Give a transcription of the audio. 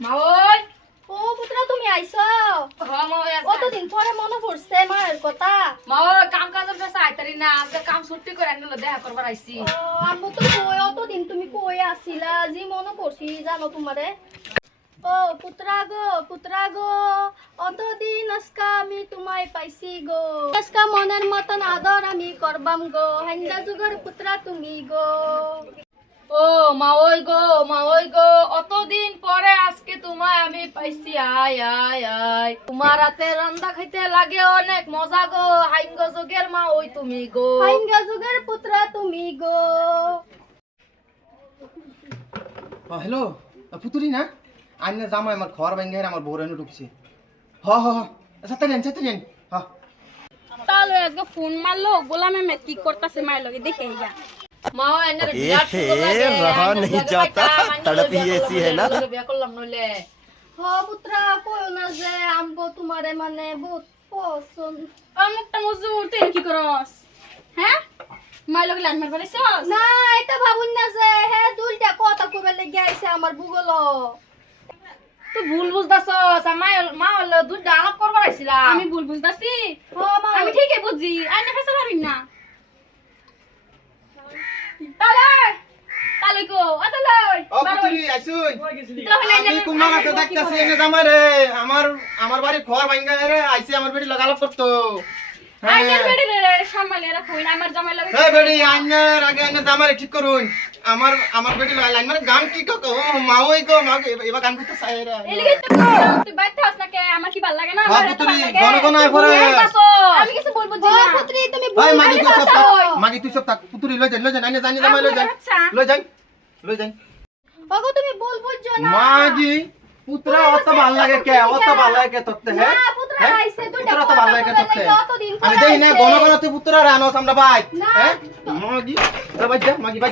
মা ওই ও পুত্রা তুমি আইছো? হ মা ওই। কতদিন পরে মনে পড়ছে মায়ের কথা। মা ওই কাম কাজের কাছে আইতারি না আজকে কাম ছুটি করে আনলো দেখা করবার আইছি। ও আম্মু তো কই অতদিন তুমি কই আসিলা জি মনে পড়ছি জানো তোমারে ও পুত্রা গো পুত্রা গো অতদিন আজকা আমি তোমায় পাইছি গো। আজকা মনের মতন আদর আমি করবাম গো হাইন্দা যুগের পুত্রা তুমি গো। ও মা ওই গো মা ওই গো অতদিন পরে আজকে তোমায় আমি পাইছি আয় আয় আয় তোমার হাতে রান্না খাইতে লাগে অনেক মজা গো হাইঙ্গ যোগের মা ওই তুমি গো হাইন্দা যুগের পুত্রা তুমি গো ও হ্যালো পুতুরি না আইনে জামাই আমার ঘর ভেঙে আমার বউ রেনু ঢুকছে হ হ হ সাথে নেন সাথে নেন হ তাহলে আজকে ফোন মারলো গোলামে মে কি করতেছে মায়ের লগে দেখে যা মা ওই এনে ए, বিরাট সুন্দর লাগে रहा হাইঙ্গ नहीं যোগে जाता, পাইতাম, হাইঙ্গ तड़प যোগে ही ऐसी है ना। হ পুত্রা কইও না যে আমগো তোমারে মানে বহুত পছন্দ। অমুকটা মজুর তুই কি করস? হ্যাঁ? মায়ের লগে লাইন মারবার আইছস না এটা ভাবুন না যে হে দুলটা কথা কবে লেগে আইছে আমার ভূগোল। তুই ভুল বুঝতাছস মা মা হলো দুধ আলাপ করবার আইছিলাম। আমি ভুল বুঝতাছি। হ মা আমি ঠিকই বুঝছি আইনে ফেসা পারিম না তালে তালে গো আতালে ও পুতুরি আইছুন তাহলে আমি কুমার হাতে দেখতাছি এনে জামাই রে আমার আমার বাড়ি ঘর ভাঙা রে আইছে আমার বেটি লাগালাপ করতো। হ্যাঁ। আইনের বেড়ে রে সামালে রাখুন আমার আমার আমার বেটি লাগাই মানে গান কি কো মা ওই গো মা এবার গান করতে চাই রে। তো তুই বাইতে আস না কে আমার কি ভালো লাগে না? হ্যাঁ আমার এত পুতুরি ভালো লাগে। গন গন আই পরে আমি কিছু বলব হ জি না। পুত্রি তুমি ভুল মাগি তুই সব না। মাগি তুই সব থাক। পুতুরি লই যান লই যান আইনে জানি জামাই লই যান আচ্ছা। লই যান লই যান ওগো তুমি বল বুঝছ না। মাগি পুত্রা অত ভালো লাগে কে? অত ভালো লাগে কে তোতে না হ্যাঁ? পুত্রা হ্যাঁ? আইছে দুইটা পুত্রা তো ভালো লাগে কবে তোতে লেগে অতদিন পরে আমি দেই না। গণ গণ তুই পুত্রা রানো আমরা ভাই হ্যাঁ? মা জি বাই যা মা জি যা।